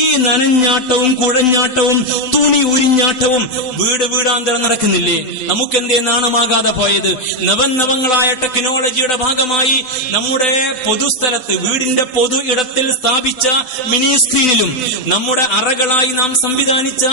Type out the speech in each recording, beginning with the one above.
ഈ നനഞ്ഞാട്ടവും കുഴഞ്ഞാട്ടവും തുണി ഉരിഞ്ഞാട്ടവും വീടാന്തരം നടക്കുന്നില്ലേ? നമുക്കെന്തേ നാണമാകാതെ പോയത്? നവങ്ങളായ ടെക്നോളജിയുടെ ഭാഗമായി നമ്മുടെ പൊതുസ്ഥലത്ത്, വീടിന്റെ പൊതു ഇടത്തിൽ സ്ഥാപിച്ച മിനി സ്ക്രീനിലും നമ്മുടെ അറകളായി നാം സംവിധാനിച്ച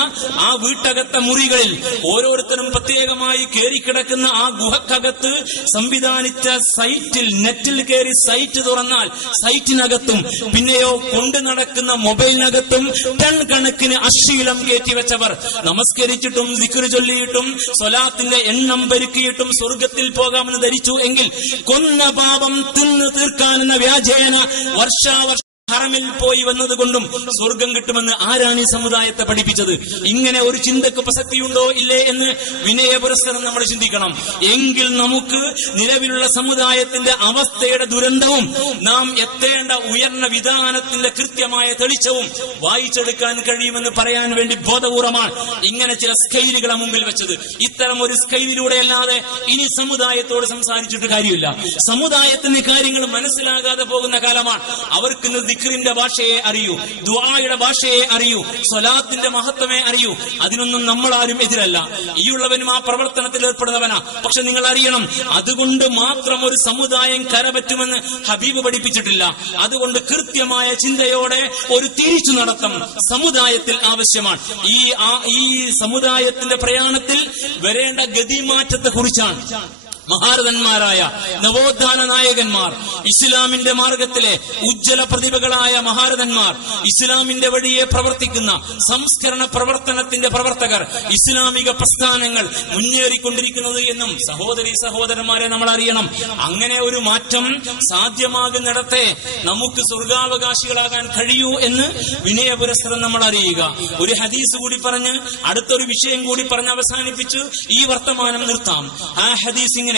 ആ വീട്ടകത്തെ മുറികളിൽ ഓരോരുത്തരും പ്രത്യേകമായി കയറിക്കിടക്കുന്ന ആ ഗുഹക്കകത്ത് സംവിധാനിച്ച സൈറ്റിൽ, നെറ്റിൽ കയറി സൈറ്റ് തുറന്നാൽ സൈറ്റിനകത്തും പിന്നെയോ കൊണ്ടു നടക്കുന്ന മൊബൈലിനകത്തും ടൺ കണക്കിന് അശ്ലീലം കയറ്റിവെച്ചവർ നമസ്കരിച്ചിട്ടും ദിക്ർ ചൊല്ലിയിട്ടും സ്വലാത്തിന്റെ എണ്ണം പെരുക്കിയിട്ടും സ്വർഗത്തിൽ പോകാമെന്ന് ധരിച്ചു എങ്കിൽ കൊന്ന പാപം തിന്നു തീർക്കാനെന്ന വ്യാജേന വർഷാവർഷം ഹറമിൽ പോയി വന്നതുകൊണ്ടും സ്വർഗം കിട്ടുമെന്ന് ആരാണ് ഈ സമുദായത്തെ പഠിപ്പിച്ചത്? ഇങ്ങനെ ഒരു ചിന്തക്ക് പ്രസക്തിയുണ്ടോ ഇല്ലേ എന്ന് വിനയപുരസ്സരം നമ്മൾ ചിന്തിക്കണം. എങ്കിൽ നമുക്ക് നിലവിലുള്ള സമുദായത്തിന്റെ അവസ്ഥയുടെ ദുരന്തവും നാം എത്തേണ്ട ഉയർന്ന വിധാനത്തിന്റെ കൃത്യമായ തെളിച്ചവും വായിച്ചെടുക്കാൻ കഴിയുമെന്ന് പറയാൻ വേണ്ടി ബോധപൂർവമാണ് ഇങ്ങനെ ചില സ്കെയിലുകളെ മുമ്പിൽ വെച്ചത്. ഇത്തരം ഒരു സ്കെയിലിലൂടെ അല്ലാതെ ഇനി സമുദായത്തോട് സംസാരിച്ചിട്ട് കാര്യമില്ല. സമുദായത്തിന് കാര്യങ്ങൾ മനസ്സിലാകാതെ പോകുന്ന കാലമാണ്. അവർക്ക് ദിക്റിന്റെ ഭാഷയെ അറിയൂ, ദുആയുടെ ഭാഷയെ അറിയൂ, സ്വലാത്തിന്റെ മഹത്വമേ അറിയൂ. അതിനൊന്നും നമ്മളാരും എതിരല്ല. ഈയുള്ളവനും ആ പ്രവർത്തനത്തിൽ ഏർപ്പെടുന്നവനാ. പക്ഷെ നിങ്ങൾ അറിയണം, അതുകൊണ്ട് മാത്രം ഒരു സമുദായം കരപറ്റുമെന്ന് ഹബീബ് പഠിപ്പിച്ചിട്ടില്ല. അതുകൊണ്ട് കൃത്യമായ ചിന്തയോടെ ഒരു തിരിച്ചു നടത്തം സമുദായത്തിൽ ആവശ്യമാണ്. ഈ സമുദായത്തിന്റെ പ്രയാണത്തിൽ വരേണ്ട ഗതിമാറ്റത്തെ കുറിച്ചാണ് മഹാരഥന്മാരായ നവോത്ഥാന നായകന്മാർ, ഇസ്ലാമിന്റെ മാർഗത്തിലെ ഉജ്ജ്വല പ്രതിഭകളായ മഹാരഥന്മാർ, ഇസ്ലാമിന്റെ വഴിയെ പ്രവർത്തിക്കുന്ന സംസ്കരണ പ്രവർത്തനത്തിന്റെ പ്രവർത്തകർ, ഇസ്ലാമിക പ്രസ്ഥാനങ്ങൾ മുന്നേറിക്കൊണ്ടിരിക്കുന്നത് എന്നും സഹോദരന്മാരെ നമ്മൾ അറിയണം. അങ്ങനെ ഒരു മാറ്റം സാധ്യമാകുന്നിടത്തെ നമുക്ക് സ്വർഗാവകാശികളാകാൻ കഴിയൂ എന്ന് വിനയപുരസ്സരം നമ്മൾ അറിയുക. ഒരു ഹദീസ് കൂടി പറഞ്ഞ് അടുത്തൊരു വിഷയം കൂടി പറഞ്ഞ് അവസാനിപ്പിച്ച് ഈ വർത്തമാനം നിർത്താം. ആ ഹദീസ് ഇങ്ങനെയാണ്.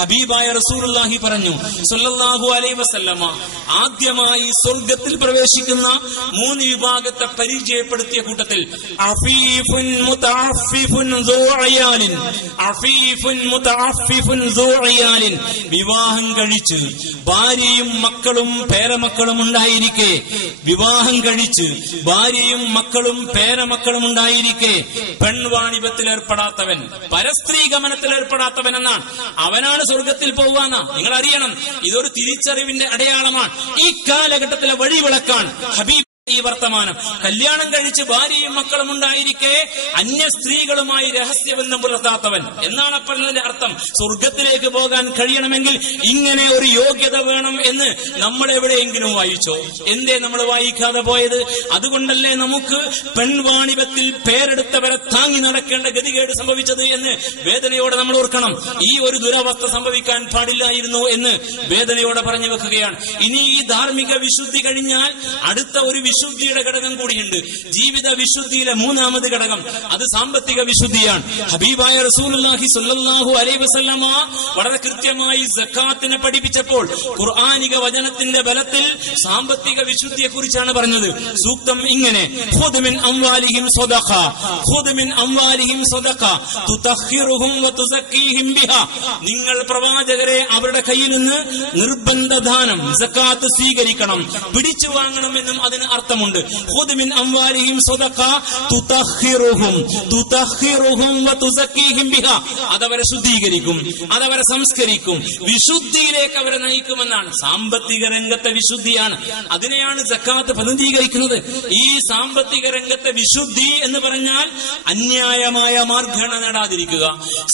ഹബീബായ റസൂലുള്ളാഹി പറഞ്ഞു സ്വല്ലല്ലാഹു അലൈഹി വസല്ലമ ആദ്യമായി സ്വർഗത്തിൽ പ്രവേശിക്കുന്ന 3 വിഭാഗത്തെ പരിചയപ്പെടുത്തിയ കൂട്ടത്തിൽ അഫീഫുൻ മുതഅഫിഫുൻ ദൂ അയാലിൻ, അഫീഫുൻ മുതഅഫിഫുൻ ദൂ അയാലിൻ, വിവാഹം കഴിച്ച് ഭാര്യയും മക്കളും പേരമക്കളും ഉണ്ടായിരിക്കെ, വിവാഹം കഴിച്ച് ഭാര്യയും മക്കളും പേരമക്കളും ഉണ്ടായിരിക്കെ പെൺവാണിഭത്തിൽ ഏർപ്പെടാത്തവൻ, പരസ്ത്രീ ഗമനത്തിൽ ഏർപ്പെടാത്തവൻ എന്നാണ്. അവനാണ് സ്വർഗത്തിൽ പോവാന്ന നിങ്ങൾ അറിയണം. ഇതൊരു തിരിച്ചറിവിന്റെ അടയാളമാണ്. ഈ കാലഘട്ടത്തിലെ വഴിവിളക്കാണ് ഹബീബ് ഈ വർത്തമാനം. കല്യാണം കഴിച്ച് ഭാര്യയും മക്കളും ഉണ്ടായിരിക്കെ അന്യ സ്ത്രീകളുമായി രഹസ്യബന്ധം പുലർത്താത്തവൻ എന്നാണ് പറഞ്ഞതിന്റെ അർത്ഥം. സ്വർഗത്തിലേക്ക് പോകാൻ കഴിയണമെങ്കിൽ ഇങ്ങനെ ഒരു യോഗ്യത വേണം എന്ന് നമ്മൾ എവിടെയെങ്കിലും വായിച്ചോ? എന്തേ നമ്മൾ വായിക്കാതെ പോയത്? അതുകൊണ്ടല്ലേ നമുക്ക് പെൺവാണിഭത്തിൽ പേരെടുത്തവരെ താങ്ങി നടക്കേണ്ട ഗതികേട് സംഭവിച്ചത് എന്ന് വേദനയോടെ നമ്മൾ ഓർക്കണം. ഈ ഒരു ദുരവസ്ഥ സംഭവിക്കാൻ പാടില്ലായിരുന്നു എന്ന് വേദനയോടെ പറഞ്ഞു വെക്കുകയാണ്. ഇനി ഈ ധാർമ്മിക വിശുദ്ധി കഴിഞ്ഞാൽ അടുത്ത ഒരു വിശുദ്ധിയുടെ ഘടകം കൂടിയുണ്ട്. ജീവിത വിശുദ്ധിയിലെ 3ാമത് ഘടകം അത് സാമ്പത്തിക വിശുദ്ധിയാണ്. ഹബീബായ റസൂലുള്ളാഹി സ്വല്ലല്ലാഹു അലൈഹി വസല്ലമ വളരെ കൃത്യമായി സക്കാത്തിനെ പഠിപ്പിച്ചപ്പോൾ ഖുർആനിക വചനത്തിന്റെ ബലത്തിൽ സാമ്പത്തിക വിശുദ്ധിയെ കുറിച്ചാണ് പറഞ്ഞത്. സൂക്തം ഇങ്ങനെ: ഖുദ് മിൻ അംവാലിഹിം സദഖ, ഖുദ് മിൻ അംവാലിഹിം സദഖ തുതഖിറുഹും വതുസക്കീഹിം ബിഹാ. നിങ്ങൾ പ്രവാചകരെ അവരുടെ കയ്യിൽ നിന്ന് നിർബന്ധ ദാനം സക്കാത്ത് സ്വീകരിക്കണം, പിടിച്ചു വാങ്ങണമെന്നും അതിന് അർത്ഥമുണ്ട്. ഖുദ് മിൻ അംവാലിഹിം സദഖ തുതഖിറുഹും വതുസക്കീഹിം ബിഹാ. അതവരെ ശുദ്ധീകരിക്കും, അതവരെ സംസ്കരിക്കും, വിശുദ്ധിയിലേക്ക് അവരെ നയിക്കുമെന്നാണ്. സാമ്പത്തിക രംഗത്തെ വിശുദ്ധിയാണ്. അതിനെയാണ് സക്കാത്ത് പ്രതിനിധീകരിക്കുന്നത്. ഈ സാമ്പത്തിക രംഗത്തെ വിശുദ്ധി എന്ന് പറഞ്ഞാൽ അന്യായമായ മാർഗണ നേടാതിരിക്കുക,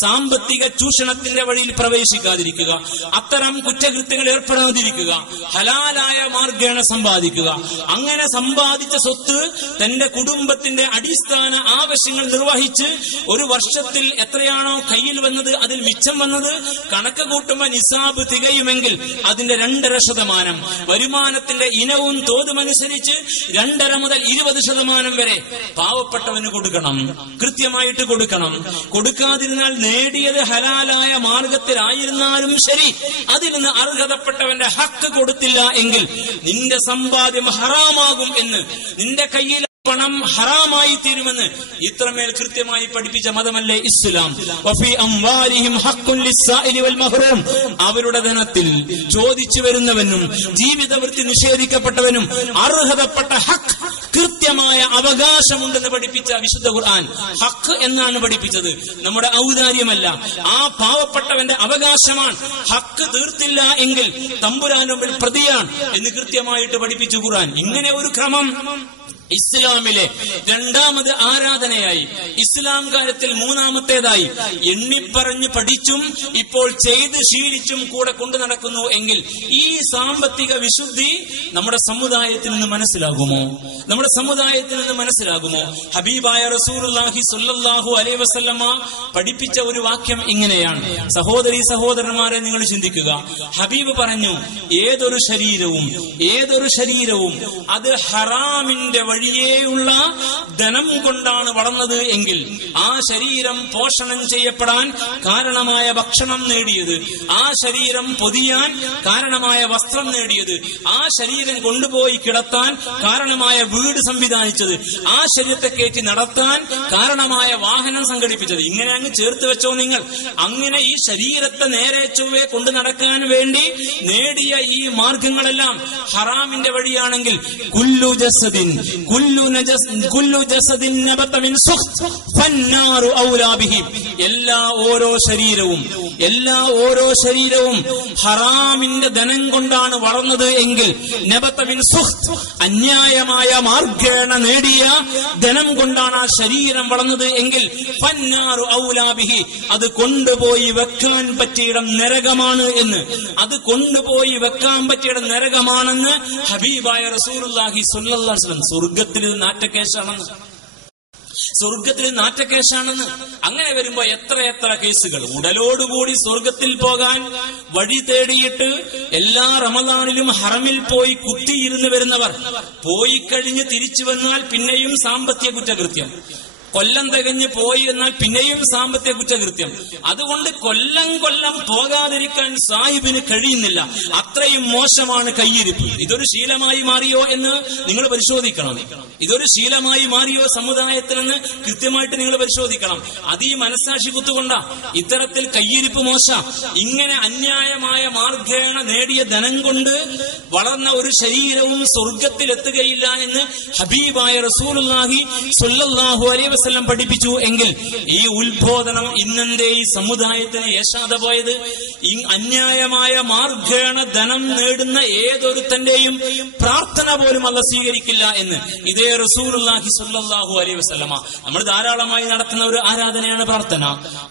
സാമ്പത്തിക ചൂഷണത്തിന്റെ വഴിയിൽ പ്രവേശിക്കാതിരിക്കുക, അത്തരം കുറ്റകൃത്യങ്ങൾ ഏർപ്പെടാതിരിക്കുക, ഹലാലായ മാർഗേണ സമ്പാദിക്കുക. അങ്ങനെ സമ്പാദിച്ച സ്വത്ത് തന്റെ കുടുംബത്തിന്റെ അടിസ്ഥാന ആവശ്യങ്ങൾ നിർവഹിച്ച് ഒരു വർഷത്തിൽ എത്രയാണോ കയ്യിൽ വന്നത് അതിൽ മിച്ചം വന്നത് കണക്ക് കൂട്ടുമ്പോൾ നിസാബ് തികയുമെങ്കിൽ അതിന്റെ 2.5%, വരുമാനത്തിന്റെ ഇനവും തോതുമനുസരിച്ച് 2.5 മുതൽ 20% വരെ പാവപ്പെട്ടവന് കൊടുക്കണം, കൃത്യമായിട്ട് കൊടുക്കണം. കൊടുക്കാതിരുന്നാൽ നേടിയത് ഹലാലായ മാർഗത്തിലായിരുന്നാലും ശരി, അതിൽ നിന്ന് അർഹതപ്പെട്ടവന്റെ ഹക്ക് കൊടുത്തില്ല എങ്കിൽ നിന്റെ സമ്പാദ്യം ഹറാമാകും എന്ന്, നിന്റെ കയ്യിൽ പണം ഹറാമായി തീരുമെന്ന് ഇത്രമേൽ കൃത്യമായി പഠിപ്പിച്ച മതമല്ലേ ഇസ്ലാം. വഫീ അംവാലിഹിം ഹഖ്ഖുൻ ലിസ്സാഇലി വൽ മഹ്റൂം, അവരുടെ ധനത്തിൽ ചോദിച്ചു വരുന്നവനും ജീവിതവൃത്തി നിഷേധിക്കപ്പെട്ടവനും അർഹതപ്പെട്ട ഹഖ്, കൃത്യമായ അവകാശമുണ്ടെന്ന് പഠിപ്പിച്ച വിശുദ്ധ ഖുർആൻ. ഹഖ് എന്നാണ് പഠിപ്പിച്ചത്, നമ്മുടെ ഔദാര്യമല്ല. ആ പാവപ്പെട്ടവന്റെ അവകാശമാണ്. ഹഖ് തീർത്തില്ല എങ്കിൽ തമ്പുരാന്റെ മുമ്പിൽ പ്രതിയാണ് എന്ന് കൃത്യമായിട്ട് പഠിപ്പിച്ചു ഖുർആൻ. ഇങ്ങനെ ഒരു ക്രമം ഇസ്ലാമിലെ രണ്ടാമത് ആരാധനയായി, ഇസ്ലാം കാര്യത്തിൽ മൂന്നാമത്തേതായി എണ്ണിപ്പറഞ്ഞ് പഠിച്ചും ഇപ്പോൾ ചെയ്ത് ശീലിച്ചും കൂടെ കൊണ്ടു നടക്കുന്നു എങ്കിൽ ഈ സാമ്പത്തിക വിശുദ്ധി നമ്മുടെ സമുദായത്തിൽ നിന്ന് മനസ്സിലാകുമോ? നമ്മുടെ സമുദായത്തിൽ നിന്ന് മനസ്സിലാകുമോ? ഹബീബായ റസൂലുള്ളാഹി സ്വല്ലല്ലാഹു അലൈഹി വസല്ലമ പഠിപ്പിച്ച ഒരു വാക്യം ഇങ്ങനെയാണ്. സഹോദരീ സഹോദരന്മാരെ, നിങ്ങൾ ചിന്തിക്കുക. ഹബീബ് പറഞ്ഞു, ഏതൊരു ശരീരവും അത് ഹറാമിന്റെ വഴിയേയുള്ള ധനം കൊണ്ടാണ് വളർന്നത് എങ്കിൽ ആ ശരീരം പോഷണം ചെയ്യപ്പെടാൻ കാരണമായ ഭക്ഷണം നേടിയത്, ആ ശരീരം പൊതിയാൻ കാരണമായ വസ്ത്രം നേടിയത്, ആ ശരീരം കൊണ്ടുപോയി കിടത്താൻ കാരണമായ വീട് സംവിധാനിച്ചത്, ആ ശരീരത്തെ കയറ്റി നടത്താൻ കാരണമായ വാഹനം സംഘടിപ്പിച്ചത്, ഇങ്ങനെ അങ്ങ് ചേർത്ത് വെച്ചോ നിങ്ങൾ. അങ്ങനെ ഈ ശരീരത്തെ നേരെ ചൊവ്വേ കൊണ്ടു നടക്കാൻ വേണ്ടി നേടിയ ഈ മാർഗങ്ങളെല്ലാം ഹറാമിന്റെ വഴിയാണെങ്കിൽ കുല്ലു ജസദിൻ നബത മിൻ സുഖ്ത് ഫന്നാറു ഔലാ ബിഹി, എല്ലാ ഓരോ ശരീരവും ഹറാമിന്റെ ധനം കൊണ്ടാണ് വളർന്നത് എങ്കിൽ, നബത മിൻ സുഖ്ത്, അന്യായമായ മാർഗേണ നേടിയ ധനം കൊണ്ടാണ് ആ ശരീരം വളർന്നത് എങ്കിൽ, ഫന്നാറു ഔലാ ബിഹി, അത് കൊണ്ടുപോയി വെക്കാൻ പറ്റിയിടം നരകമാണ് എന്ന്, അത് കൊണ്ടുപോയി വെക്കാൻ പറ്റിയിടം നരകമാണെന്ന് ഹബീബായ റസൂലുള്ളാഹി സ്വല്ലല്ലാഹു അലൈഹി വസല്ലം. സ്വർഗത്തിൽ നാറ്റക്കേശാണെന്ന്. അങ്ങനെ വരുമ്പോ എത്ര കേസുകൾ. ഉടലോടുകൂടി സ്വർഗത്തിൽ പോകാൻ വഴി തേടിയിട്ട് എല്ലാ റമദാനിലും ഹറമിൽ പോയി കുത്തിയിരുന്ന് വരുന്നവർ പോയി കഴിഞ്ഞ് തിരിച്ചു വന്നാൽ പിന്നെയും സാമ്പത്തിക കുറ്റകൃത്യം, കൊല്ലം തികഞ്ഞ് പോയി എന്നാൽ പിന്നെയും സാമ്പത്തിക കുറ്റകൃത്യം. അതുകൊണ്ട് കൊല്ലം പോകാതിരിക്കാൻ സാഹിബിന് കഴിയുന്നില്ല. അത്രയും മോശമാണ് കയ്യിരിപ്പ്. ഇതൊരു ശീലമായി മാറിയോ എന്ന് നിങ്ങൾ പരിശോധിക്കണം. ഇതൊരു ശീലമായി മാറിയോ സമുദായത്തിലെന്ന് കൃത്യമായിട്ട് നിങ്ങൾ പരിശോധിക്കണം. അത് ഈ മനസ്സാക്ഷി കുത്തുകൊണ്ടാ ഇത്തരത്തിൽ കയ്യിരിപ്പ് മോശ. ഇങ്ങനെ അന്യായമായ മാർഗേണ നേടിയ ധനം കൊണ്ട് വളർന്ന ഒരു ശരീരവും സ്വർഗത്തിലെത്തുകയില്ല എന്ന് ഹബീബായ റസൂലുള്ളാഹി സ്വല്ലല്ലാഹു അലൈഹി വസല്ലം പഠിപ്പിച്ചു എങ്കിൽ ഈ ഉത്ബോധനം ഇന്നെന്തേ ഈ സമുദായത്തിന് യേശാതെ പോയത്? ഈ അന്യായമായ മാർഗേണ ധനം നേടുന്ന ഏതൊരുത്തന്റെയും പ്രാർത്ഥന പോലും അല്ലാഹു സ്വീകരിക്കില്ല എന്ന് ഇതേ റസൂലുള്ളാഹി സ്വല്ലല്ലാഹു അലൈഹി വസല്ലമ. നമ്മൾ ധാരാളമായി നടത്തുന്ന ഒരു ആരാധനയാണ് പ്രാർത്ഥന.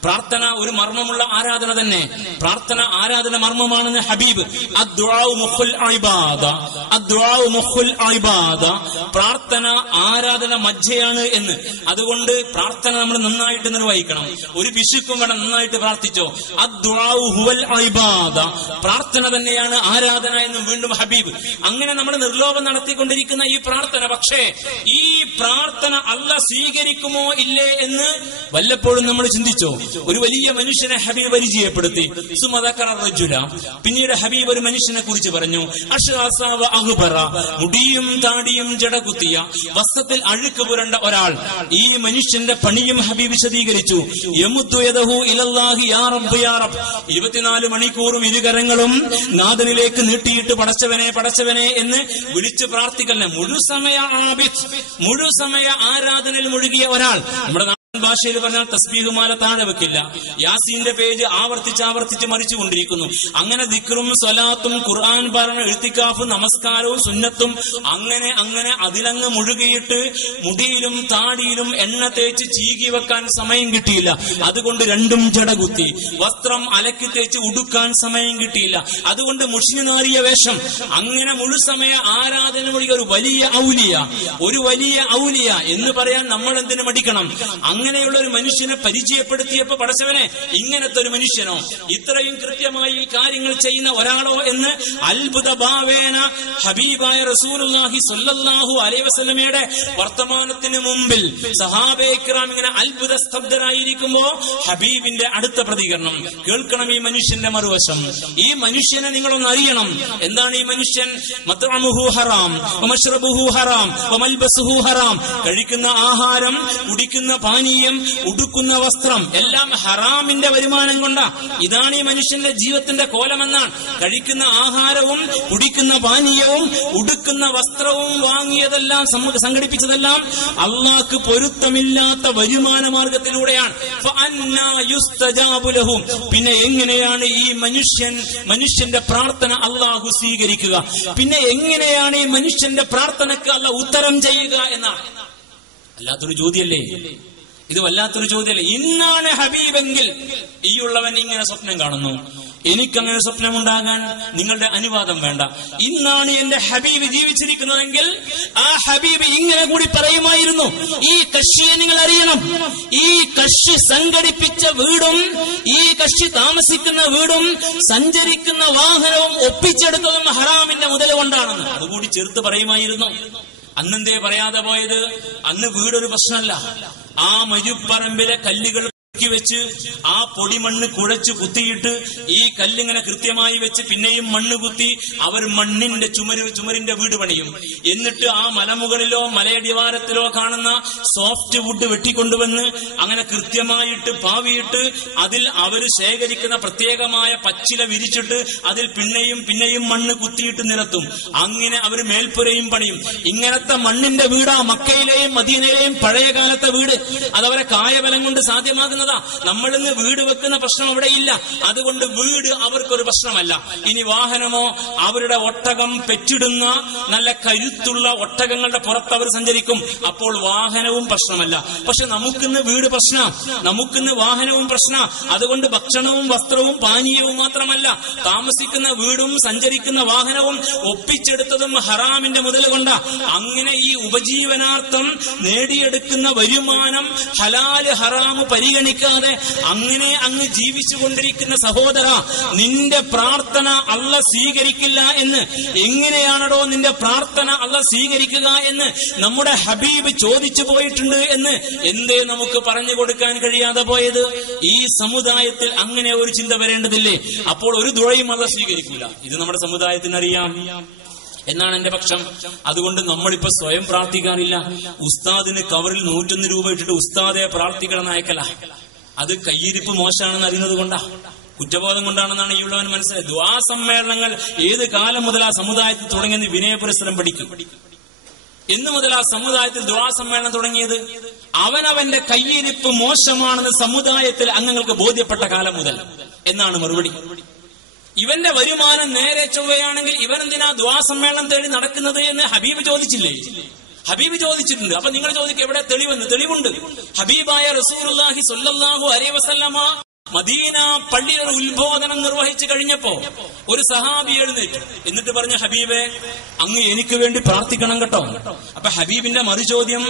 പ്രാർത്ഥന ഒരു മർമ്മമുള്ള ആരാധന തന്നെ. പ്രാർത്ഥന ആരാധന മർമ്മമാണെന്ന് ഹബീബ്. അദ്ദുആഉ മുഖുൽ ഇബാദ, അദ്ദുആഉ മുഖുൽ ഇബാദ, പ്രാർത്ഥന ആരാധന മജ്ജയാണ് എന്ന്. അതുകൊണ്ട് പ്രാർത്ഥന നമ്മൾ നന്നായിട്ട് നിർവഹിക്കണം. ഒരു പിശുക്കും വേണം, നന്നായിട്ട് പ്രാർത്ഥിച്ചോ. അദ്ദുആഉ ഹുവൽ ഇബാദ, പ്രാർത്ഥന തന്നെയാണ് ആരാധന എന്ന് വീണ്ടും ഹബീബ്. അങ്ങനെ നമ്മൾ നിർലോഭം നടത്തിക്കൊണ്ടിരിക്കുന്ന ഈ പ്രാർത്ഥന, പക്ഷേ ഈ പ്രാർത്ഥന അല്ലാഹ് സ്വീകരിക്കുമോ ഇല്ലേ എന്ന് വല്ലപ്പോഴും നമ്മൾ ചിന്തിച്ചോ? ഒരു വലിയ മനുഷ്യനെ ഹബീബ് പരിചയപ്പെടുത്തി. പിന്നീട് ഹബീബ് ഒരു മനുഷ്യനെ കുറിച്ച് പറഞ്ഞു. മുടിയും താടിയും ജടകുത്തിയ വസ്ത്രത്തിൽ അഴുക്ക് പുരണ്ട ഒരാൾ. ഈ മനുഷ്യന്റെ പണിയും ഹബീബ് വിശദീകരിച്ചു. 24 മണിക്കൂറും ഇരുകരങ്ങളും നാഥനിലേക്ക് നീട്ടിയിട്ട് പടച്ചവനെ എന്ന് വിളിച്ച് പ്രാർത്ഥിക്കൽ. മുഴുസമയ ആരാധനയിൽ മുഴുകിയ ഒരാൾ. നമ്മുടെ ഭാഷയിൽ പറഞ്ഞാൽ തസ്ബീഹുമാല താഴെ വെക്കില്ല. യാസീന്റെ പേജ് ആവർത്തിച്ച് മറിച്ചുകൊണ്ടിരിക്കുന്നു. അങ്ങനെ ദിക്റും സ്വലാത്തും ഖുർആൻ പാരായണം ഇഴ്തികാഫും നമസ്കാരവും സുന്നത്തും അങ്ങനെ അതിലങ്ങ് മുഴുകിയിട്ട് മുടിയിലും താടിയിലും എണ്ണ തേച്ച് ചീകി വെക്കാൻ സമയം കിട്ടിയില്ല. അതുകൊണ്ട് രണ്ടും ജടകുത്തി. വസ്ത്രം അലക്കി തേച്ച് ഉടുക്കാൻ സമയം കിട്ടിയില്ല. അതുകൊണ്ട് മുഷിഞ്ഞു നാറിയ വേഷം. അങ്ങനെ മുഴുസമയ ആരാധന മുഴുകിയ ഒരു വലിയ ഔലിയ എന്ന് പറയാൻ നമ്മൾ എന്തിനു മടിക്കണം? അങ്ങനെയുള്ള ഒരു മനുഷ്യനെ പരിചയപ്പെടുത്തിയപ്പോ പടച്ചവനെ ഇങ്ങനത്തെ ഒരു മനുഷ്യനോ, ഇത്രയും കൃത്യമായി ഈ കാര്യങ്ങൾ ചെയ്യുന്ന ഒരാളോ എന്ന് അത്ഭുത ഭാവേന ഹബീബായ റസൂലുള്ളാഹി സ്വല്ലല്ലാഹു അലൈഹി വസല്ലമയുടെ വർത്തമാനത്തിന് മുമ്പിൽ സഹാബയെ കിറാം ഇങ്ങനെ അത്ഭുത സ്തബ്ധരായിരിക്കുമ്പോ ഹബീബിന്റെ അടുത്ത പ്രതികരണം കേൾക്കണം. ഈ മനുഷ്യന്റെ മറുവശം, ഈ മനുഷ്യനെ നിങ്ങളൊന്ന് അറിയണം. എന്താണ് ഈ മനുഷ്യൻ? മത്അമുഹു ഹറാം വമശ്റബുഹു ഹറാം വമൽബസുഹു ഹറാം. കഴിക്കുന്ന ആഹാരം, കുടിക്കുന്ന പാനീയം, ഉടുക്കുന്ന വസ്ത്രം എല്ലാം ഹറാമിന്റെ വരുമാനം കൊണ്ടാ. ഇതാണ് ഈ മനുഷ്യന്റെ ജീവിതത്തിന്റെ കോലമെന്നാണ്. കഴിക്കുന്ന ആഹാരവും കുടിക്കുന്ന പാനീയവും ഉടുക്കുന്ന വസ്ത്രവും വാങ്ങിയതെല്ലാം സംഘടിപ്പിച്ചതെല്ലാം അള്ളാഹ്ക്ക് പൊരുത്തമില്ലാത്ത വരുമാന മാർഗത്തിലൂടെയാണ്. പിന്നെ എങ്ങനെയാണ് ഈ മനുഷ്യന്റെ പ്രാർത്ഥന അള്ളാഹു സ്വീകരിക്കുക? പിന്നെ എങ്ങനെയാണ് ഈ മനുഷ്യന്റെ പ്രാർത്ഥനക്ക് അള്ളാഹ് ഉത്തരം ചെയ്യുക എന്നാണ്. വല്ലാത്തൊരു ചോദ്യല്ലേ ഇത്? വല്ലാത്തൊരു ചോദ്യമല്ലേ? ഇന്നാണ് ഹബീബെങ്കിൽ ഈ ഉള്ളവൻ ഇങ്ങനെ സ്വപ്നം കാണുന്നു, എനിക്കങ്ങനെ സ്വപ്നമുണ്ടാകാൻ നിങ്ങളുടെ അനുവാദം വേണ്ട. ഇന്നാണ് എന്റെ ഹബീബ് ജീവിച്ചിരിക്കുന്നതെങ്കിൽ ആ ഹബീബ് ഇങ്ങനെ കൂടി പറയുമായിരുന്നു. ഈ കക്ഷിയെ നിങ്ങൾ അറിയണം. ഈ കക്ഷി സംഘടിപ്പിച്ച വീടും ഈ കക്ഷി താമസിക്കുന്ന വീടും സഞ്ചരിക്കുന്ന വാഹനവും ഒപ്പിച്ചെടുത്തതും ഹറാമിന്റെ മുതൽ കൊണ്ടാണെന്ന് അതുകൂടി ചേർത്ത് പറയുമായിരുന്നു. അന്നെന്തേ പറയാതെ പോയത്? അന്ന് വീടൊരു പ്രശ്നമല്ല. ആ മരുപ്പറമ്പിലെ കല്ലുകൾ വെച്ച് ആ പൊടിമണ്ണ് കുഴച്ച് കുത്തിയിട്ട് ഈ കല്ലിങ്ങനെ കൃത്യമായി വെച്ച് പിന്നെയും മണ്ണ് കുത്തി അവർ മണ്ണിന്റെ ചുമരിന്റെ വീട് പണിയും. എന്നിട്ട് ആ മലമുകളിലോ മലയടിവാരത്തിലോ കാണുന്ന സോഫ്റ്റ് വുഡ് വെട്ടിക്കൊണ്ടുവന്ന് അങ്ങനെ കൃത്യമായിട്ട് പാവിയിട്ട് അതിൽ അവർ ശേഖരിക്കുന്ന പ്രത്യേകമായ പച്ചില വിരിച്ചിട്ട് അതിൽ പിന്നെയും മണ്ണ് കുത്തിയിട്ട് നിരത്തും. അങ്ങനെ അവർ മേൽപ്പുരയും പണിയും. ഇങ്ങനത്തെ മണ്ണിന്റെ വീടാ മക്കയിലെയും മദീനയിലെയും പഴയ കാലത്തെ വീട്. അതവരെ കായബലം കൊണ്ട് സാധ്യമാകുന്നത്. നമ്മളിന്ന് വീട് വെക്കുന്ന പ്രശ്നം അവിടെ ഇല്ല. അതുകൊണ്ട് വീട് അവർക്കൊരു പ്രശ്നമല്ല. ഇനി വാഹനമോ, അവരുടെ ഒട്ടകം പെറ്റിടുന്ന നല്ല കരുത്തുള്ള ഒട്ടകങ്ങളുടെ പുറത്ത് അവർ സഞ്ചരിക്കും. അപ്പോൾ വാഹനവും പ്രശ്നമല്ല. പക്ഷെ നമുക്കിന്ന് വീട് പ്രശ്നം, നമുക്കിന്ന് വാഹനവും പ്രശ്നം. അതുകൊണ്ട് ഭക്ഷണവും വസ്ത്രവും പാനീയവും മാത്രമല്ല, താമസിക്കുന്ന വീടും സഞ്ചരിക്കുന്ന വാഹനവും ഒപ്പിച്ചെടുത്തതും ഹറാമിന്റെ മുതൽ കൊണ്ടാ. അങ്ങനെ ഈ ഉപജീവനാർത്ഥം നേടിയെടുക്കുന്ന വരുമാനം ഹലാല് ഹറാമ് പരിഗണിക്കാതെ അങ്ങനെ അങ്ങ് ജീവിച്ചുകൊണ്ടിരിക്കുന്ന സഹോദര, നിന്റെ പ്രാർത്ഥന അള്ളാഹ് സ്വീകരിക്കില്ല എന്ന് എങ്ങനെയാണോ നിന്റെ പ്രാർത്ഥന അള്ളാഹ് സ്വീകരിക്കുക എന്ന് നമ്മുടെ ഹബീബ് ചോദിച്ചു പോയിട്ടുണ്ട് എന്ന് എന്തേ നമുക്ക് പറഞ്ഞു കൊടുക്കാൻ കഴിയാതെ പോയത്? ഈ സമുദായത്തിൽ അങ്ങനെ ഒരു ചിന്ത വരേണ്ടതില്ലേ? അപ്പോൾ ഒരു ദുആയും അള്ളാഹ് സ്വീകരിക്കൂല. ഇത് നമ്മുടെ സമുദായത്തിനറിയാം എന്നാണ് എന്റെ പക്ഷം. അതുകൊണ്ട് നമ്മളിപ്പോ സ്വയം പ്രാർത്ഥിക്കാറില്ല. ഉസ്താദിന് കവറിൽ 101 രൂപ ഇട്ടിട്ട് ഉസ്താദെ പ്രാർത്ഥിക്കണം അയക്കല. അത് കയ്യിരിപ്പ് മോശമാണെന്ന് അറിയുന്നത് കൊണ്ടാ, കുറ്റബോധം കൊണ്ടാണെന്നാണ് ഈ ഉള്ളവൻ മനസ്സിലായത്. ദുആ സമ്മേളനങ്ങൾ ഏത് കാലം മുതൽ ആ സമുദായത്തിൽ തുടങ്ങിയെന്ന് വിനയപുരസ്സരം പഠിക്കും. എന്ന് മുതൽ ആ സമുദായത്തിൽ ദുആ സമ്മേളനം തുടങ്ങിയത്? അവനവന്റെ കയ്യിരിപ്പ് മോശമാണെന്ന് സമുദായത്തിൽ അംഗങ്ങൾക്ക് ബോധ്യപ്പെട്ട കാലം മുതൽ എന്നാണ് മറുപടി. ഇവന്റെ വരുമാനം നേരെ ചൊവ്വയാണെങ്കിൽ ഇവനെന്തിനാ ദുആ സമ്മേളനം തേടി നടക്കുന്നത് എന്ന് ഹബീബ് ചോദിച്ചില്ലേ? ഹബീബ് ചോദിച്ചിട്ടുണ്ട്. അപ്പൊ നിങ്ങൾ ചോദിക്കും എവിടെ തെളിവെന്ന്? തെളിവുണ്ട്. ഹബീബായ റസൂലുള്ളാഹി സ്വല്ലല്ലാഹു അലൈഹി വസല്ലമ മദീന പള്ളിയുടെ ഉത്ബോധനം നിർവഹിച്ചു കഴിഞ്ഞപ്പോ ഒരു സഹാബി എഴുന്നേറ്റു. എന്നിട്ട് പറഞ്ഞു, ഹബീബെ അങ്ങ് എനിക്ക് വേണ്ടി പ്രാർത്ഥിക്കണം കേട്ടോ. അപ്പൊ ഹബീബിന്റെ മറുചോദ്യം,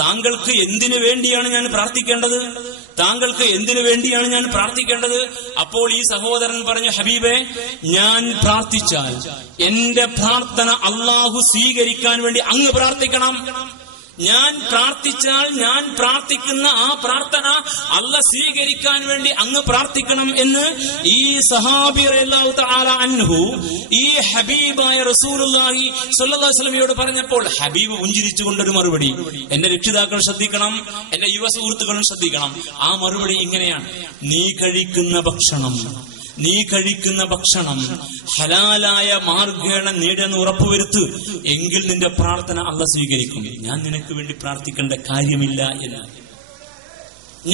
താങ്കൾക്ക് എന്തിനു വേണ്ടിയാണ് ഞാൻ പ്രാർത്ഥിക്കേണ്ടത്? താങ്കൾക്ക് എന്തിനു വേണ്ടിയാണ് ഞാൻ പ്രാർത്ഥിക്കേണ്ടത്? അപ്പോൾ ഈ സഹോദരൻ പറഞ്ഞു, ഹബീബെ ഞാൻ പ്രാർത്ഥിച്ചാൽ എന്റെ പ്രാർത്ഥന അള്ളാഹു സ്വീകരിക്കാൻ വേണ്ടി അങ്ങ് പ്രാർത്ഥിക്കണം. ഞാൻ പ്രാർത്ഥിച്ചാൽ ഞാൻ പ്രാർത്ഥിക്കുന്ന ആ പ്രാർത്ഥന അള്ളാഹ് സ്വീകരിക്കാൻ വേണ്ടി അങ്ങ് പ്രാർത്ഥിക്കണം എന്ന് ഈ സഹാബി റളിയല്ലാഹു തആല അൻഹു ഈ ഹബീബായ റസൂലുള്ളാഹി സ്വല്ലല്ലാഹു അലൈഹി വസല്ലമയോട് പറഞ്ഞപ്പോൾ ഹബീബ് പുഞ്ചിരിച്ചുകൊണ്ടൊരു മറുപടി. എന്റെ രക്ഷിതാക്കൾ ശ്രദ്ധിക്കണം, എന്റെ യുവ സുഹൃത്തുക്കളും ശ്രദ്ധിക്കണം. ആ മറുപടി ഇങ്ങനെയാണ്: നീ കഴിക്കുന്ന ഭക്ഷണം ഹലാലായ മാർഗേണ നേടുന്ന ഉറപ്പുവരുത്ത്, എങ്കിൽ നിന്റെ പ്രാർത്ഥന അള്ളാഹ് സ്വീകരിക്കും. ഞാൻ നിനക്ക് വേണ്ടി പ്രാർത്ഥിക്കേണ്ട കാര്യമില്ല എന്ന്.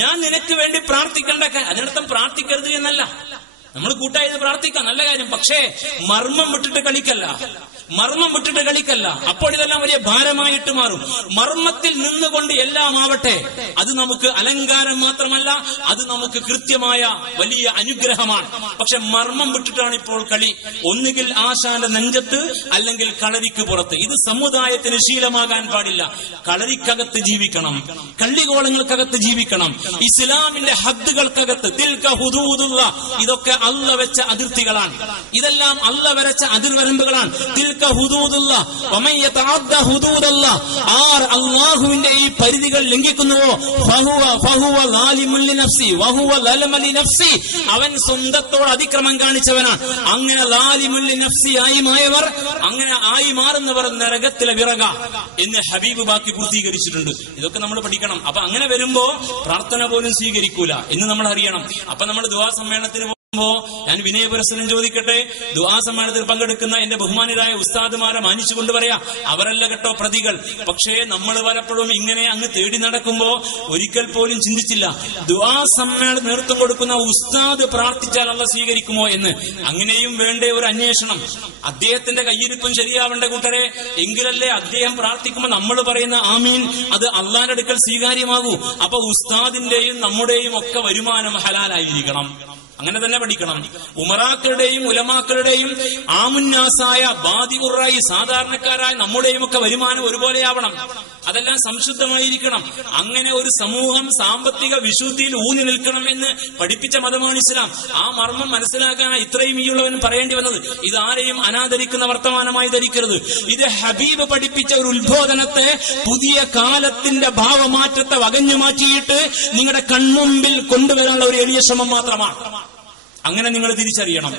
ഞാൻ നിനക്ക് വേണ്ടി പ്രാർത്ഥിക്കേണ്ട അതിനർത്ഥം പ്രാർത്ഥിക്കരുത് എന്നല്ല. നമ്മൾ കൂട്ടായത് പ്രാർത്ഥിക്കാം, നല്ല കാര്യം. പക്ഷേ മർമ്മം വിട്ടിട്ട് കളിക്കല്ല. മർമ്മം വിട്ടിട്ട് കളിക്കല്ല. അപ്പോൾ ഇതെല്ലാം വലിയ ഭാരമായിട്ട് മാറും. മർമ്മത്തിൽ നിന്നുകൊണ്ട് എല്ലാം ആവട്ടെ, അത് നമുക്ക് അലങ്കാരം മാത്രമല്ല, അത് നമുക്ക് കൃത്യമായ വലിയ അനുഗ്രഹമാണ്. പക്ഷെ മർമ്മം വിട്ടിട്ടാണ് ഇപ്പോൾ കളി. ഒന്നുകിൽ ആശാന്റെ നെഞ്ചത്ത്, അല്ലെങ്കിൽ കളരിക്ക് പുറത്ത്. ഇത് സമുദായത്തിന് ശീലമാകാൻ പാടില്ല. കളരിക്കകത്ത് ജീവിക്കണം, കള്ളികോളങ്ങൾക്കകത്ത് ജീവിക്കണം. ഇസ്ലാമിന്റെ ഹദ്ദുകൾക്കകത്ത് തിൽക ഹുദൂദുള്ള, ഇതൊക്കെ അല്ല വെച്ച അതിർത്തികളാണ്. ഇതെല്ലാം അല്ല വരച്ച അതിർവരമ്പുകളാണ്. തിൽക ഹുദൂദുള്ള വമൻ യതഅദ്ദ ഹുദൂദല്ല, ആർ അല്ലാഹുവിന്റെ ഈ പരിധികൾ ലംഘിക്കുന്നുവോ ഫഹുവ ളാലിമുൻ ലിനഫ്സി വഹുവ ലലമ ലിനഫ്സി, അവൻ സ്വന്തത്തോട് അതിക്രമം കാണിച്ചവനാണ്. അങ്ങനെ ളാലിമുൻ ലിനഫ്സി ആയി മായവർ, അങ്ങനെ ആയി മാറുന്നവർ നരകത്തിലെ വിറക എന്ന് ഹബീബ് ബാക്കി പൂർത്തീകരിച്ചിട്ടുണ്ട്. ഇതൊക്കെ നമ്മൾ പഠിക്കണം. അപ്പൊ അങ്ങനെ വരുമ്പോ പ്രാർത്ഥന പോലും സ്വീകരിക്കൂല എന്ന് നമ്മൾ അറിയണം. അപ്പൊ നമ്മൾ ദുആ സമ്മേളനത്തിന് ഞാൻ വിനയപുരസ്സരം ചോദിക്കട്ടെ, ദുആ സമ്മേളനത്തിൽ പങ്കെടുക്കുന്ന എന്റെ ബഹുമാനരായ ഉസ്താദുമാരെ മാനിച്ചുകൊണ്ട് പറയാ, അവരല്ല കേട്ടോ പ്രതികൾ. പക്ഷേ നമ്മൾ പലപ്പോഴും ഇങ്ങനെ അങ്ങ് തേടി നടക്കുമ്പോ ഒരിക്കൽ പോലും ചിന്തിച്ചില്ല, ദുആ സമ്മേളനം നേതൃത്വം കൊടുക്കുന്ന ഉസ്താദ് പ്രാർത്ഥിച്ചാൽ അല്ലാഹ് സ്വീകരിക്കുമോ എന്ന്. അങ്ങനെയും വേണ്ടേ ഒരു അന്വേഷണം. അദ്ദേഹത്തിന്റെ കയ്യിരിപ്പും ശരിയാവേണ്ട കൂട്ടരെ, എങ്കിലല്ലേ അദ്ദേഹം പ്രാർത്ഥിക്കുമ്പോൾ നമ്മൾ പറയുന്ന ആമീൻ അത് അള്ളാന്റെ അടുക്കൽ സ്വീകാര്യമാകൂ. അപ്പൊ ഉസ്താദിന്റെയും നമ്മുടെയും ഒക്കെ വരുമാനം ഹലാലായിരിക്കണം. അങ്ങനെ തന്നെ പഠിക്കണം. ഉമറാക്കളുടെയും ഉലമാക്കളുടെയും ആമുന്നാസായ ബാദിഉറായി സാധാരണക്കാരായ നമ്മുടെയും ഒക്കെ വരുമാനം ഒരുപോലെയാവണം. അതെല്ലാം സംശുദ്ധമായിരിക്കണം. അങ്ങനെ ഒരു സമൂഹം സാമ്പത്തിക വിശുദ്ധിയിൽ ഊന്നി നിൽക്കണം എന്ന് പഠിപ്പിച്ച മതമാണ് ഇസ്ലാം. ആ മർമ്മം മനസ്സിലാക്കാൻ ഇത്രയും ഈയുള്ളവൻ പറയേണ്ടി വന്നത്. ഇത് ആരെയും അനാദരിക്കുന്ന വർത്തമാനമായി ധരിക്കരുത്. ഇത് ഹബീബ് പഠിപ്പിച്ച ഒരു ഉത്ബോധനത്തെ, പുതിയ കാലത്തിന്റെ ഭാവമാറ്റത്തെ വകഞ്ഞു മാറ്റിയിട്ട് നിങ്ങളുടെ കൺമുമ്പിൽ കൊണ്ടുവരാനുള്ള ഒരു എളിയ ശ്രമം മാത്രമാണ്. അങ്ങനെ നിങ്ങൾ തിരിച്ചറിയണം.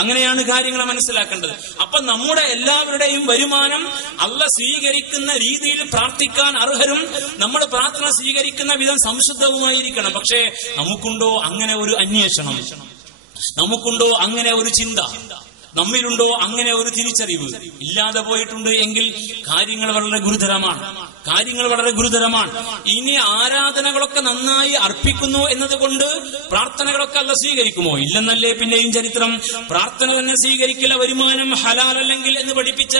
അങ്ങനെയാണ് കാര്യങ്ങളെ മനസ്സിലാക്കേണ്ടത്. അപ്പൊ നമ്മുടെ എല്ലാവരുടെയും വരുമാനം അല്ലാഹ് സ്വീകരിക്കുന്ന രീതിയിൽ പ്രാർത്ഥിക്കാൻ അർഹരും നമ്മൾ പ്രാർത്ഥന സ്വീകരിക്കുന്ന വിധം സംശുദ്ധവുമായിരിക്കണം. പക്ഷേ നമുക്കുണ്ടോ അങ്ങനെ ഒരു അന്വേഷണം? നമുക്കുണ്ടോ അങ്ങനെ ഒരു ചിന്ത? നമ്മിലുണ്ടോ അങ്ങനെ ഒരു തിരിച്ചറിവ്? ഇല്ലാതെ പോയിട്ടുണ്ട് എങ്കിൽ കാര്യങ്ങൾ വളരെ ഗുരുതരമാണ്. ഇനി ആരാധനകളൊക്കെ നന്നായി അർപ്പിക്കുന്നു എന്നതുകൊണ്ട് പ്രാർത്ഥനകളൊക്കെ അല്ലാഹ് സ്വീകരിക്കുമോ? ഇല്ലെന്നല്ലേ പിന്നെയും ചരിത്രം. പ്രാർത്ഥന തന്നെ സ്വീകരിക്കില്ല, വരുമാനം ഹലാലല്ലെങ്കിൽ എന്ന് പഠിപ്പിച്ച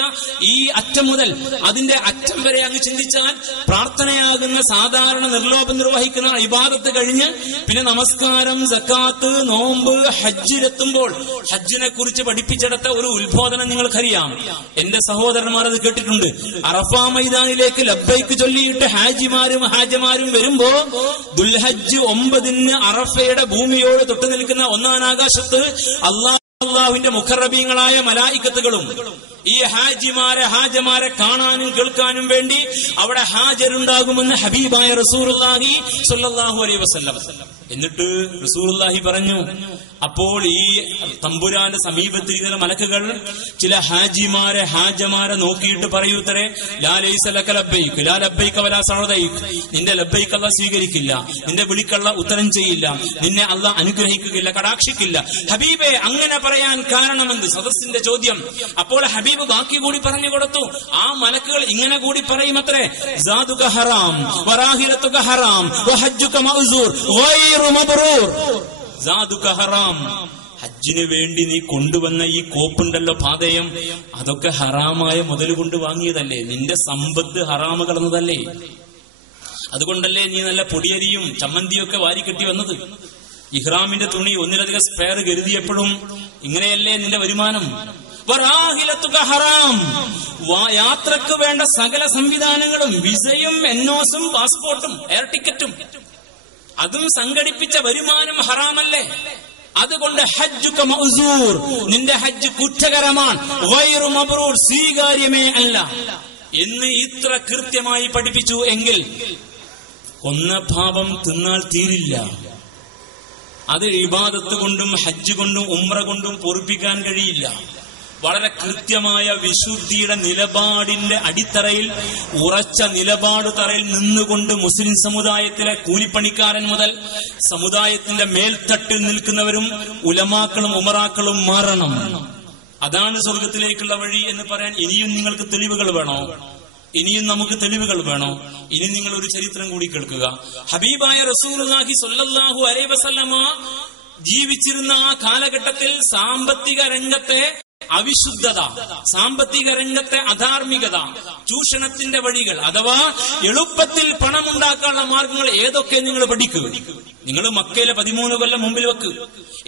ഈ അറ്റം മുതൽ അതിന്റെ അറ്റം വരെ അങ്ങ് ചിന്തിച്ചാൽ, പ്രാർത്ഥനയാകുന്ന സാധാരണ നിർലോഭം നിർവഹിക്കുന്ന ഇബാദത്ത് കഴിഞ്ഞ് പിന്നെ നമസ്കാരം, സക്കാത്ത്, നോമ്പ്, ഹജ്ജിലെത്തുമ്പോൾ ഹജ്ജിനെ കുറിച്ച് പഠിപ്പിച്ചെടുത്ത ഒരു ഉത്ബോധനം നിങ്ങൾക്കറിയാം. എന്റെ സഹോദരന്മാർ അത് കേട്ടിട്ടുണ്ട്. അറഫാ മൈതാനിലേക്ക് ലബ്ബൈക്ക് ചൊല്ലിയിട്ട് ഹാജിമാരും വരുമ്പോ ദുൽഹജ്ജ് 9 അറഫയുടെ ഭൂമിയോട് തൊട്ടു നിൽക്കുന്ന ഒന്നാം ആകാശത്ത് അല്ലാഹുവിന്റെ മുഖറബീങ്ങളായ മലായിക്കത്തുകളും ഈ ഹാജിമാരെ കാണാനും കേൾക്കാനും വേണ്ടി അവിടെ ഹാജരുണ്ടാകുമെന്ന് ഹബീബായ റസൂലുള്ളാഹി സ്വല്ലല്ലാഹു അലൈഹി വസല്ലം. എന്നിട്ട് റസൂലുള്ളാഹി പറഞ്ഞു, അപ്പോൾ ഈ തമ്പുരാന്റെ സമീപത്തിരിക്കുന്ന മലക്കുകൾ ചില ഹാജമാരെ നോക്കിയിട്ട് പറയൂത്തരെ, ലാ ലൈസ ലക ലബ്ബൈക് ലാ ലബ്ബൈക വലാ സഅദൈക്, നിന്റെ ലബ്ബൈക് അല്ലാഹ് സ്വീകരിക്കില്ല, നിന്റെ വിളിക്കള്ള ഉത്തരം ചെയ്യില്ല, നിന്നെ അല്ലാഹ് അനുഗ്രഹിക്കുകയില്ല, കടാക്ഷിക്കില്ല. ഹബീബേ, അങ്ങനെ പറയാൻ കാരണമെന്ത്? സദസ്സിന്റെ ചോദ്യം. അപ്പോൾ ഹബീബ് ബാക്കി കൂടി പറഞ്ഞു കൊടുത്തു. ആ മലക്കുകൾ ഇങ്ങനെ കൂടി പറയുമത്രേ, സാദുക ഹറാം വറാഹിലതുക ഹറാം വഹജ്ജുക മഅ്സൂർ ഗൈറു മബ്റൂർ. സാദുക ഹറാം, ഹജ്ജിന് വേണ്ടി നീ കൊണ്ടുവന്ന ഈ കോപ്പുണ്ടല്ലോ, പാതയം, അതൊക്കെ ഹറാമായ മുതൽ കൊണ്ട് വാങ്ങിയതല്ലേ? നിന്റെ സമ്പത്ത് ഹറാമ് കടന്നതല്ലേ? അതുകൊണ്ടല്ലേ നീ നല്ല പൊടിയരിയും ചമ്മന്തിയൊക്കെ വാരിക്കെട്ടി വന്നത്? ഇഹ്റാമിന്റെ തുണി ഒന്നിലധികം സ്പെയർ കരുതിയപ്പോഴും ഇങ്ങനെയല്ലേ നിന്റെ വരുമാനം? ഹറാം, യാത്രക്ക് വേണ്ട സകല സംവിധാനങ്ങളും, വിസയും എൻഒസും പാസ്പോർട്ടും എയർ ടിക്കറ്റും അതും സംഘടിപ്പിച്ച വരുമാനം ഹറാമല്ലേ? അതുകൊണ്ട് ഹജ്ജുക മഅ്സൂർ, നിന്റെ ഹജ്ജ് കുറ്റകരമാണ്, ഗൈറു മബ്റൂർ, സ്വീകാര്യമേ അല്ല എന്ന് ഇത്ര കൃത്യമായി പഠിപ്പിച്ചു എങ്കിൽ കൊന്ന പാപം തിന്നാൽ തീരില്ല. അത് ഇബാദത്ത് കൊണ്ടും ഹജ്ജ് കൊണ്ടും ഉംറ കൊണ്ടും പൊറുപ്പിക്കാൻ കഴിയില്ല. വളരെ കൃത്യമായ വിശുദ്ധിയുടെ നിലപാടിന്റെ അടിത്തറയിൽ, ഉറച്ച നിലപാട് തറയിൽ നിന്നുകൊണ്ട് മുസ്ലിം സമുദായത്തിലെ കൂലിപ്പണിക്കാരൻ മുതൽ സമുദായത്തിന്റെ മേൽത്തട്ടിൽ നിൽക്കുന്നവരും ഉലമാക്കളും ഉമറാക്കളും മാറണം. അതാണ് സ്വർഗത്തിലേക്കുള്ള വഴി എന്ന് പറയാൻ ഇനിയും നിങ്ങൾക്ക് തെളിവുകൾ വേണോ? ഇനിയും നമുക്ക് തെളിവുകൾ വേണോ? ഇനി നിങ്ങൾ ഒരു ചരിത്രം കൂടി കേൾക്കുക. ഹബീബായ റസൂലുള്ളാഹി സ്വല്ലല്ലാഹു അലൈഹി വസല്ലമ ജീവിച്ചിരുന്ന ആ കാലഘട്ടത്തിൽ സാമ്പത്തിക രംഗത്തെ അവിശുദ്ധത, സാമ്പത്തിക രംഗത്തെ അധാർമികത, ചൂഷണത്തിന്റെ വഴികൾ, അഥവാ എളുപ്പത്തിൽ പണമുണ്ടാക്കാനുള്ള മാർഗങ്ങൾ ഏതൊക്കെ നിങ്ങൾ പഠിക്കൂ. നിങ്ങൾ മക്കയിലെ 13 കൊല്ലം മുമ്പിൽ വെക്ക്.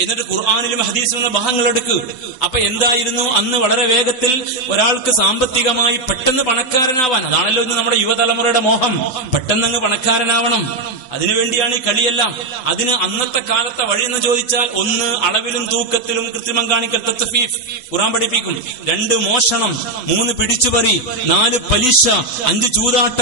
എന്നിട്ട് ഖുർആനിലും ഹദീസിലും ഭാഗങ്ങൾ എടുക്കൂ. അപ്പൊ എന്തായിരുന്നു അന്ന് വളരെ വേഗത്തിൽ ഒരാൾക്ക് സാമ്പത്തികമായി പെട്ടെന്ന് പണക്കാരനാവാൻ? അതാണല്ലോ ഇന്ന് നമ്മുടെ യുവതലമുറയുടെ മോഹം, പെട്ടെന്നങ്ങ് പണക്കാരനാവണം. അതിനുവേണ്ടിയാണ് ഈ കളിയെല്ലാം. അതിന് അന്നത്തെ കാലത്തെ വഴിയെന്ന് ചോദിച്ചാൽ, 1 അളവിലും തൂക്കത്തിലും കൃത്രിമം കാണിക്കൽ, തത്ഫീഫ് ഖുർആൻ പഠിപ്പിക്കും. 2 മോഷണം, 3 പിടിച്ചുപറി, 4 പലിശ, 5 ചൂതാട്ടം.